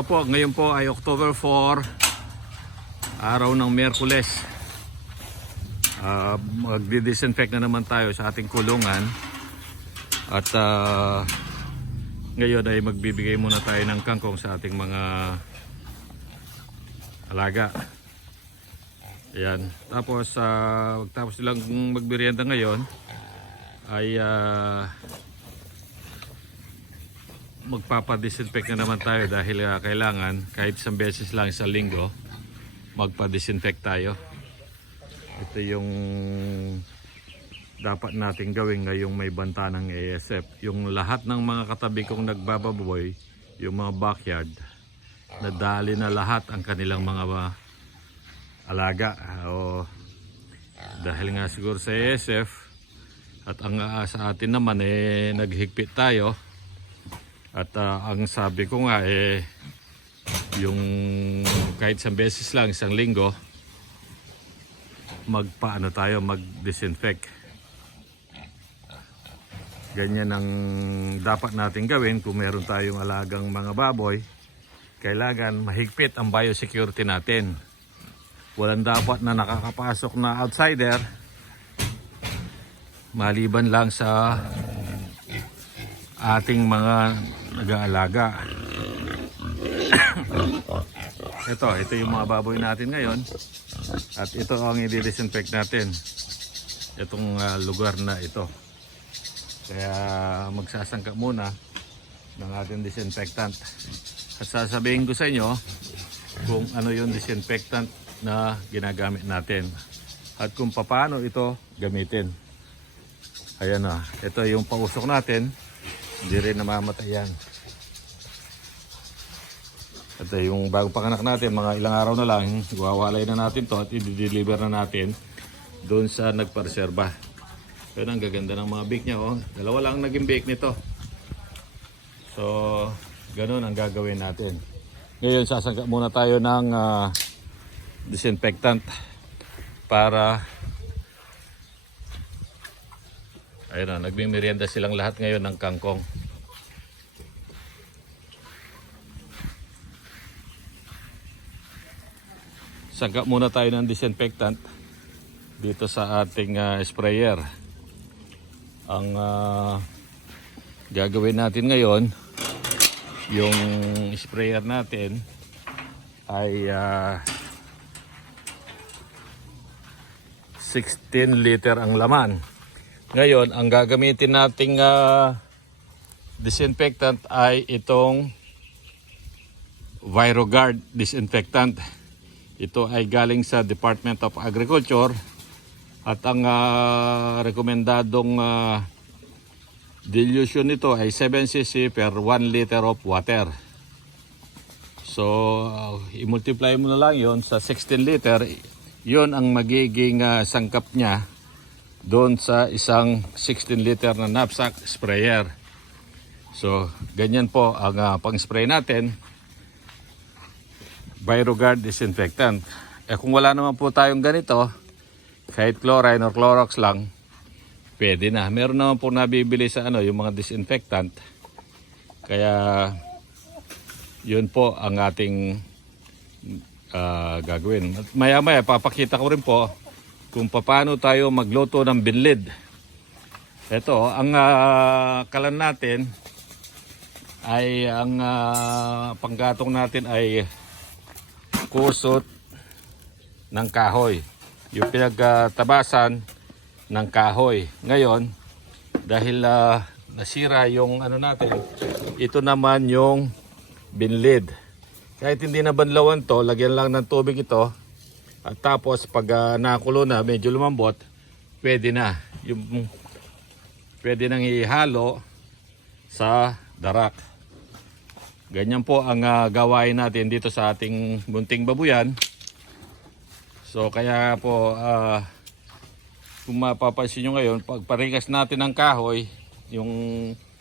Araw po. Ngayon po ay October 4, araw ng Miyerkules. Uh, magdi-disinfect na naman tayo sa ating kulungan. At ah, ngayon ay magbibigay muna tayo ng kangkong sa ating mga alaga. Ayan. Tapos, uh, tapos silang magbiryenda ngayon ay ah, magpapadisinfect na naman tayo dahil ah, kailangan kahit isang beses lang sa linggo magpa-disinfect tayo. Ito yung dapat nating gawin ngayong may banta ng ASF. Yung lahat ng mga katabi kong nagbababoy, yung mga backyard, nadali na lahat ang kanilang mga ah, alaga. O, dahil nga siguro sa ASF at ang ah, sa atin naman eh naghigpit tayo. At ah, ang sabi ko nga eh yung kahit isang beses lang isang linggo magpaano tayo mag-disinfect. Ganyan ang dapat natin gawin kung meron tayong alagang mga baboy. Kailangan mahigpit ang biosecurity natin. Walang dapat na nakakapasok na outsider maliban lang sa ating mga nag-aalaga. ito, ito yung mga baboy natin ngayon. At ito ang i-disinfect natin. Itong ah, lugar na ito. Kaya magsasangka muna ng ating disinfectant. At sasabihin ko sa inyo kung ano yung disinfectant na ginagamit natin. At kung paano ito gamitin. Ayan na, ito yung pausok natin. Hindi rin namamatay yan. Ito yung bagong panganak natin, mga ilang araw na lang, iwawalay na natin to at i-deliver na natin doon sa nagparserba. Pero ang gaganda ng mga bake niya, oh. Dalawa lang naging bake nito. So, ganun ang gagawin natin. Ngayon, sasangka muna tayo ng ah, disinfectant para ayun na, nagmimerienda silang lahat ngayon ng kangkong. Sangka muna tayo ng disinfectant dito sa ating ah, sprayer. Ang ah, gagawin natin ngayon, yung sprayer natin ay ah, 16 liter ang laman. Ngayon, ang gagamitin nating ah, disinfectant ay itong ViroGuard disinfectant. Ito ay galing sa Department of Agriculture at ang ah, rekomendadong ah, dilution nito ay 7 cc per 1 liter of water. So, uh, i-multiply mo na lang yon sa 16 liter. Yon ang magiging ah, sangkap niya doon sa isang 16 liter na knapsack sprayer. So, ganyan po ang ah, pang-spray natin. ViroGuard disinfectant. Eh kung wala naman po tayong ganito, kahit chlorine or Clorox lang, pwede na. Meron naman po nabibili sa ano, yung mga disinfectant. Kaya yun po ang ating ah, gagawin. Maya maya papakita ko rin po kung paano tayo magluto ng binlid. Ito, ang ah, kalan natin ay ang ah, panggatong natin ay kusot ng kahoy. Yung pinagtabasan ng kahoy. Ngayon, dahil ah, nasira yung ano natin, ito naman yung binlid. Kahit hindi na banlawan to, lagyan lang ng tubig ito. At tapos pag ah, nakulo na, medyo lumambot, pwede na. Yung, pwede nang ihalo sa darak. Ganyan po ang ah, gawain natin dito sa ating bunting babuyan. So kaya po ah, kung mapapansin nyo ngayon, pag parigas natin ng kahoy, yung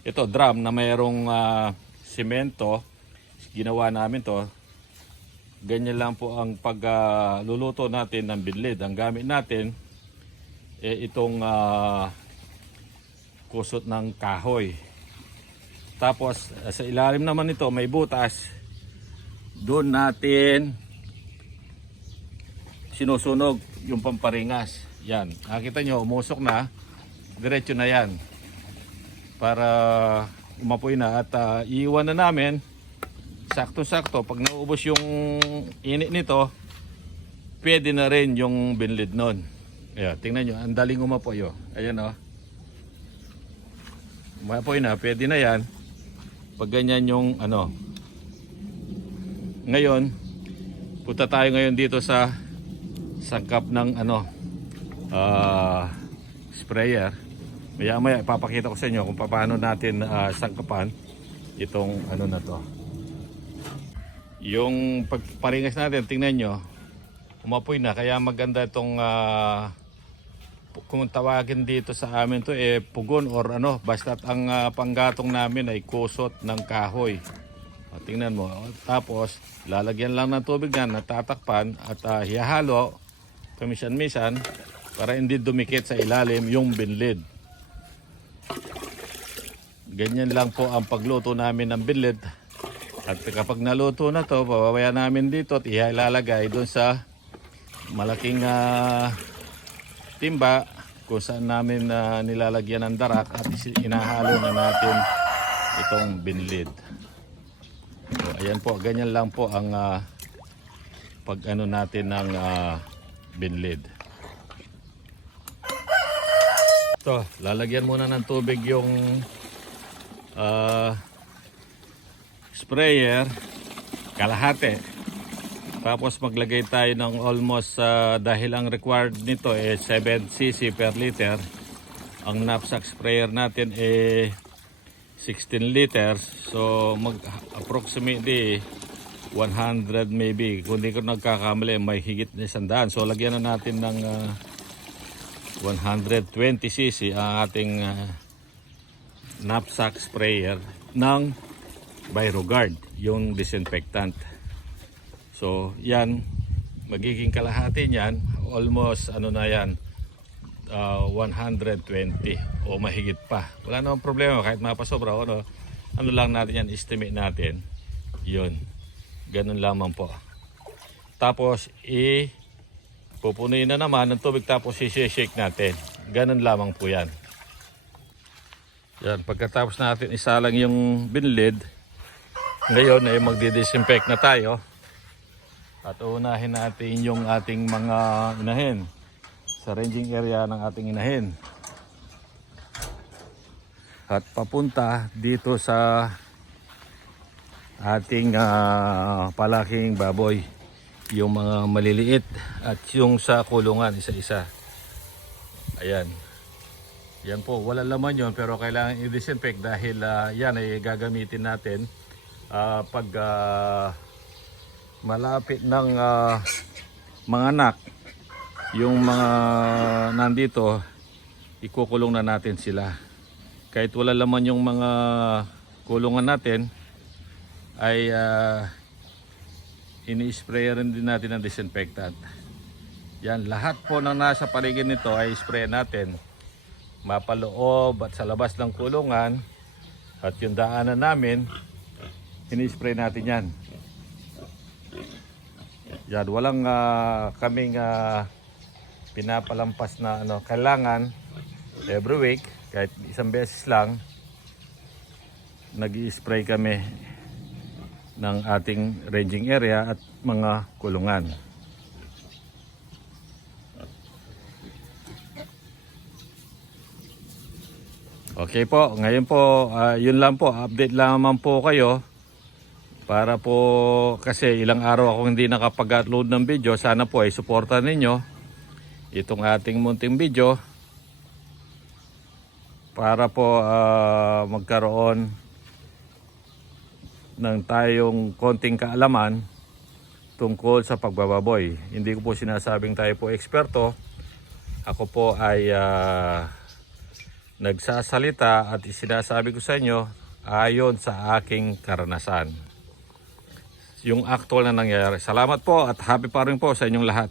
ito drum na mayroong ah, simento, ginawa namin to. Ganyan lang po ang pagluluto natin ng binlid. Ang gamit natin eh, itong ah, kusot ng kahoy. Tapos sa ilalim naman nito may butas doon natin sinusunog yung pamparingas. Yan. Nakita nyo, umusok na. Diretso na yan. Para umapoy na at ah, iiwan na namin sakto-sakto pag naubos yung init nito pwede na rin yung binlid nun. Ayan, tingnan nyo, ang daling umapoy oh. ayan oh. Umapoy na, pwede na yan. Pag ganyan yung ano. Ngayon punta tayo ngayon dito sa sangkap ng ano ah, sprayer. Maya maya ipapakita ko sa inyo kung paano natin ah, sangkapan itong ano na to yung pagparingas natin tingnan nyo. Umapoy na kaya maganda itong ah, pu- kung tawagin dito sa amin to eh pugon or ano basta ang ah, panggatong namin ay kusot ng kahoy. O, tingnan mo. Tapos lalagyan lang ng tubig na natatakpan at uh, hihalo kamisan-misan para hindi dumikit sa ilalim yung binlid. Ganyan lang po ang pagluto namin ng binlid at kapag naluto na to, bababaya namin dito at ilalagay doon sa malaking ah, timba kung saan namin ah, nilalagyan ng darak at inahalo na natin itong binlid. So, ayan po, ganyan lang po ang ah, pag ano natin ng ah, binlid. Ito, lalagyan muna ng tubig yung ah, sprayer kalahati. Tapos maglagay tayo ng almost ah, dahil ang required nito is 7 cc per liter. Ang knapsack sprayer natin eh 16 liters. So mag approximately 100 maybe. Kung di ko nagkakamali may higit na isandaan so lagyan na natin ng ah, 120 cc ang ating ah, knapsack sprayer ng Virogard, yung disinfectant. So, yan, magiging kalahati niyan, almost ano na yan, ah, 120 o mahigit pa. Wala namang problema kahit mapasobra ano, ano lang natin yan, estimate natin. Yun, ganun lamang po. Tapos, i pupunuin na naman ng tubig tapos i-shake natin. Ganun lamang po yan. Yan, pagkatapos natin isalang yung binlid, ngayon ay magdi-disinfect na tayo. At unahin natin yung ating mga inahin sa ranging area ng ating inahin. At papunta dito sa ating ah, palaking baboy. Yung mga maliliit at yung sa kulungan isa-isa. Ayan. Yan po, wala laman yon pero kailangan i-disinfect dahil ah, yan ay gagamitin natin ah, pag ah, malapit ng ah, mga anak yung mga nandito ikukulong na natin sila. Kahit wala laman yung mga kulungan natin ay ah, ini-spray rin din natin ng disinfectant. Yan lahat po ng nasa paligid nito ay spray natin. Mapaloob at sa labas ng kulungan at yung daanan namin ini-spray natin yan. Yan walang ah, kaming ah, pinapalampas na ano kailangan every week kahit isang beses lang nag spray kami ng ating ranging area at mga kulungan. Okay po, ngayon po, ah, yun lang po, update lamang po kayo para po kasi ilang araw ako hindi nakapag-upload ng video. Sana po ay suporta ninyo itong ating munting video para po ah, magkaroon ng tayong konting kaalaman tungkol sa pagbababoy. Hindi ko po sinasabing tayo po eksperto. Ako po ay ah, nagsasalita at sinasabi ko sa inyo ayon sa aking karanasan. Yung actual na nangyayari. Salamat po at happy pa rin po sa inyong lahat.